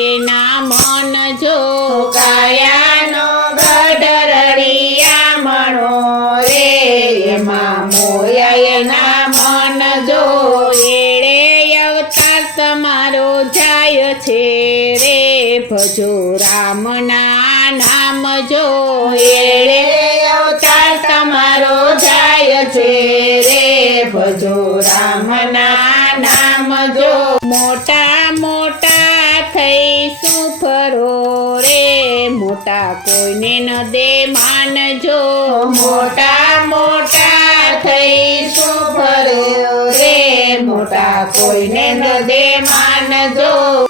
એના મન જો કાયાનો ગઢ રળિયામણો રે એમાં મોયા એના મન જો એળે અવતાર તમારો જાય છે રે ભજો રામના નામ જો એળે અવતાર તમારો જાય છે રે ભજો રામના નામ જો મોટા મોટા થઈશું ફરો રે મોટા કોઈને ન દે માનજો મોટા મોટા થઈશું ફર્યો રે મોટા કોઈને ન દે માનજો